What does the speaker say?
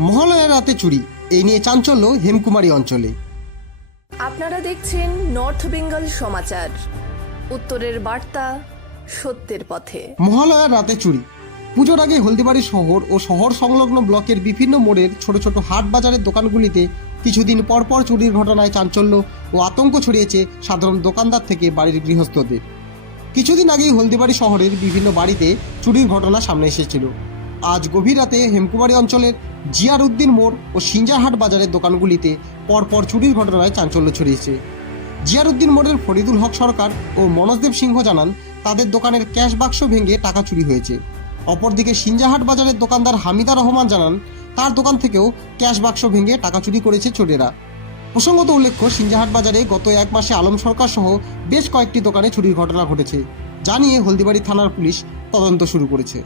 মহালয়া রাতে চুরি। এই নিয়ে চাঞ্চল্য হেমকুমারী অঞ্চলে। আপনারা দেখছেন নর্থ বেঙ্গল সমাচার। উত্তরের বার্তা সত্যের পথে। মহালয়ার রাতে চুরি। পুজোর আগে হলদিবাড়ি শহর ও শহর সংলগ্ন ব্লকের বিভিন্ন মোড়ের ছোট ছোট হাট বাজারের দোকানগুলিতে কিছুদিন পর পর চুরির ঘটনায় চাঞ্চল্য ও আতঙ্ক ছড়িয়েছে সাধারণ দোকানদার থেকে বাড়ির গৃহস্থদের। কিছুদিন আগেই হলদিবাড়ি শহরের বিভিন্ন বাড়িতে চুরির ঘটনা সামনে এসেছিল। আজ গভীর রাতে হেমকুমারী অঞ্চলের জিয়ার উদ্দিন মোড় ও সিঞ্জারহাট বাজারের দোকানগুলিতে পরপর চুরির ঘটনায় চাঞ্চল্য ছড়িয়েছে। জিয়ারউদ্দিন মোড়ের ফরিদুল হক সরকার ও মনোজদেব সিংহ জানান, তাদের দোকানের ক্যাশ বাক্স ভেঙে টাকা চুরি হয়েছে। অপরদিকে সিঞ্জাহাট বাজারের দোকানদার হামিদা রহমান জানান, তার দোকান থেকেও ক্যাশ বাক্স ভেঙে টাকা চুরি করেছে চোরেরা। প্রসঙ্গত উল্লেখ্য সিঞ্জাহাট বাজারে গত এক মাসে আলম সরকার সহ বেশ কয়েকটি দোকানে চুরির ঘটনা ঘটেছে। যা নিয়ে হলদিবাড়ি থানার পুলিশ তদন্ত শুরু করেছে।